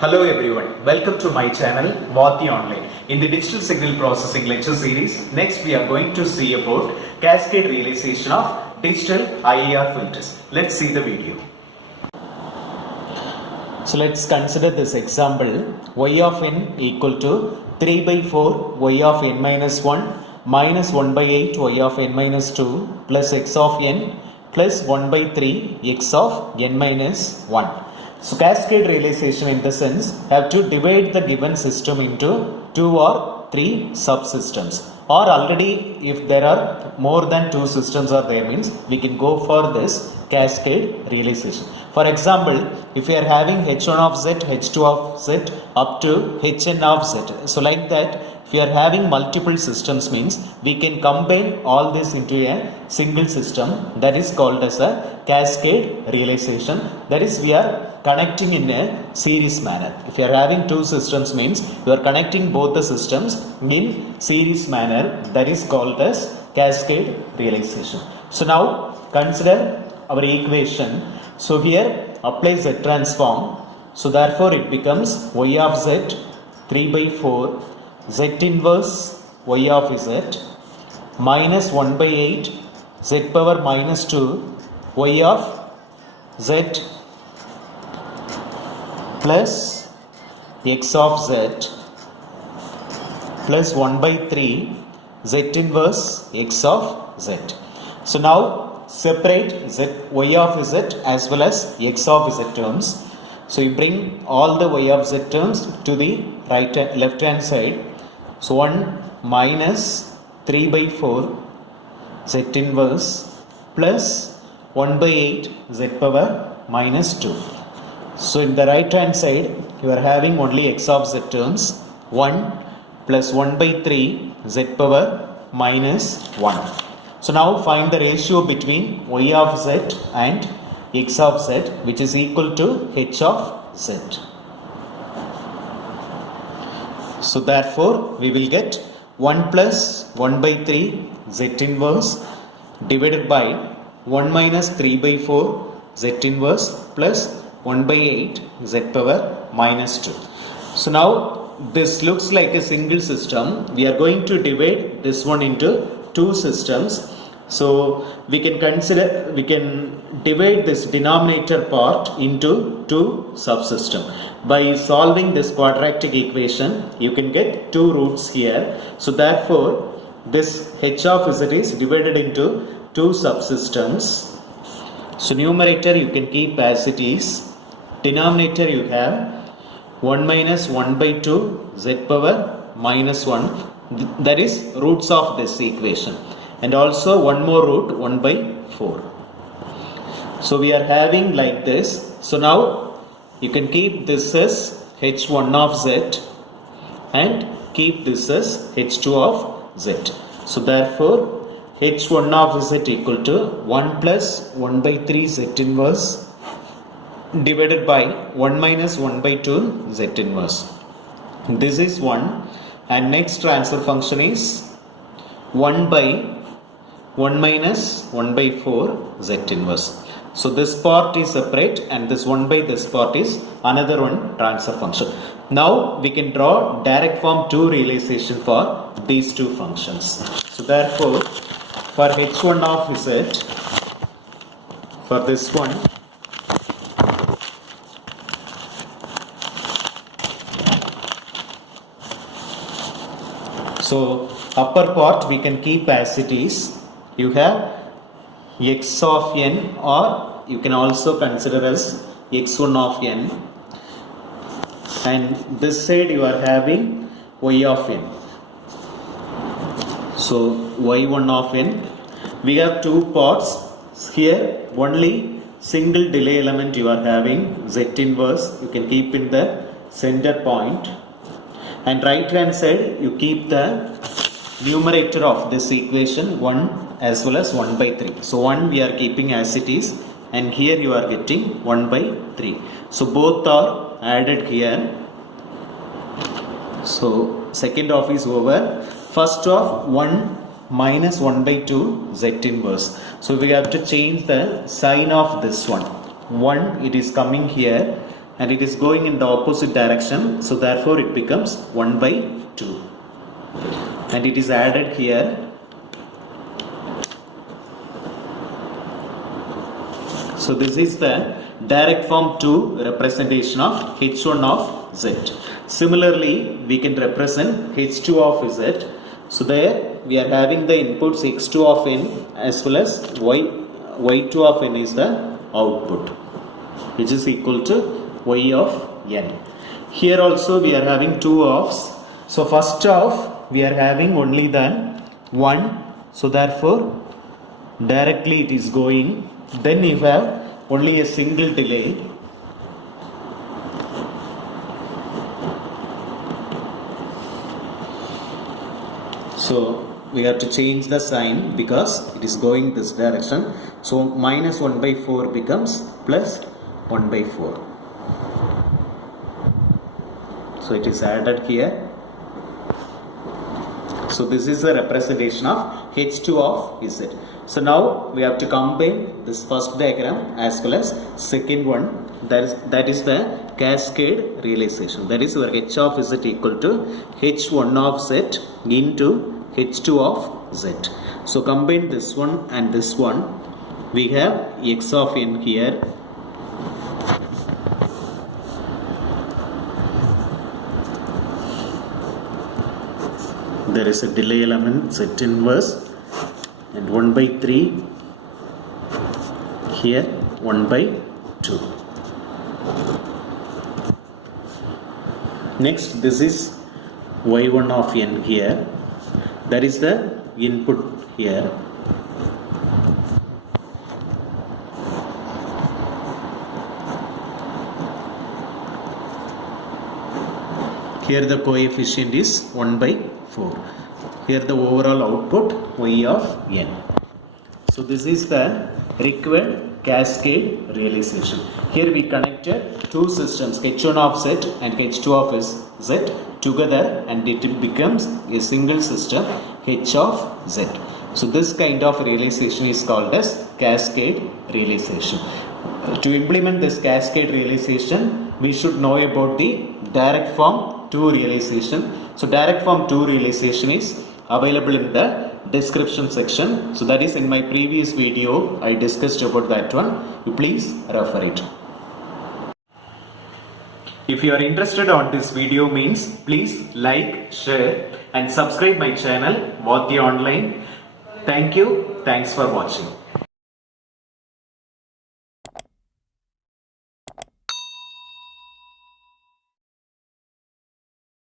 Hello everyone, welcome to my channel Vati Online. In the digital signal processing lecture series, next we are going to see about cascade realization of digital IIR filters. Let's see the video. So let's consider this example. Y of n equal to 3 by 4 y of n minus 1 minus 1 by 8 y of n minus 2 plus x of n plus 1 by 3 x of n minus 1. So cascade realization in the sense have to divide the given system into 2 or 3 subsystems, or already if there are more than 2 systems are there means we can go for this cascade realization. For example, if we are having h1 of z, h2 of z up to hn of z, so like that if we are having multiple systems means we can combine all this into a single system, that is called as a cascade realization. That is, we are connecting in a series manner. If you are having 2 systems means you are connecting both the systems in series manner, that is called as cascade realization. So now consider our equation. So here apply z transform. So therefore it becomes y of z 3 by 4 z inverse y of z minus 1 by 8 z power minus 2 y of z plus x of z plus 1 by 3 z inverse x of z. So now separate z y of z as well as x of z terms. So you bring all the y of z terms to the left hand side. So 1 minus 3 by 4 z inverse plus 1 by 8 z power minus 2. So in the right hand side you are having only x of z terms, 1 plus 1 by 3 z power minus 1. So now find the ratio between y of z and x of z, which is equal to h of z. So therefore we will get 1 plus 1 by 3 z inverse divided by 1 minus 3 by 4 z inverse plus 1 by 8 z power minus 2. So now this looks like a single system. We are going to divide this one into 2 systems. So we can divide this denominator part into 2 subsystems. By solving this quadratic equation, you can get 2 roots here. So therefore this h of z is divided into 2 subsystems. So numerator you can keep as it is. Denominator you have 1 minus 1 by 2 z power minus 1, that is roots of this equation, and also one more root 1 by 4. So we are having like this. So now you can keep this as h1 of z and keep this as h2 of z. So therefore h1 of z equal to 1 plus 1 by 3 z inverse divided by 1 minus 1 by 2 z inverse. This is 1, and next transfer function is 1 by 1 minus 1 by 4 z inverse. So this part is separate and this 1 by this part is another one transfer function. Now we can draw direct form 2 realization for these 2 functions. So therefore for h1 of z, for this one, so upper part we can keep as it is. You have x of n, or you can also consider as x1 of n, and this side you are having y of n. So y1 of n, we have 2 parts here. Only single delay element you are having z inverse, you can keep in the center point, and right hand side you keep the numerator of this equation 1 as well as 1 by 3. So 1 we are keeping as it is, and here you are getting 1 by 3. So both are added here. So second half is over. First half 1 minus 1 by 2 z inverse. So we have to change the sign of this one. 1 it is coming here, and it is going in the opposite direction, so therefore it becomes 1 by 2, and it is added here. So this is the direct form 2 representation of h1 of z. Similarly, we can represent h2 of z. So there we are having the inputs x2 of n as well as y2 of n is the output, which is equal to y of n. Here also we are having two offs. So first off we are having only the 1. So therefore directly it is going. Then you have only a single delay. So we have to change the sign because it is going this direction. So minus 1 by 4 becomes plus 1 by 4. So it is added here. So this is the representation of h2 of z. So now we have to combine this first diagram as well as second one. That is the cascade realization. That is where h of z equal to h1 of z into h2 of z. So combine this one and this one. We have x of n here. There is a delay element z inverse and 1 by 3 here, 1 by 2. Next, this is y1 of n here. That is the input here. Here the coefficient is 1 by 4. Here the overall output y of n. So this is the required cascade realization. Here we connected two systems, h1 of z and h2 of z together, and it becomes a single system, h of z. So this kind of realization is called as cascade realization. To implement this cascade realization, we should know about the direct form 2 realization. So direct form 2 realization is available in the description section. So that is in my previous video I discussed about that one. You please refer it. If you are interested on this video means please like, share and subscribe my channel Vati Online. Thank you. Thanks for watching.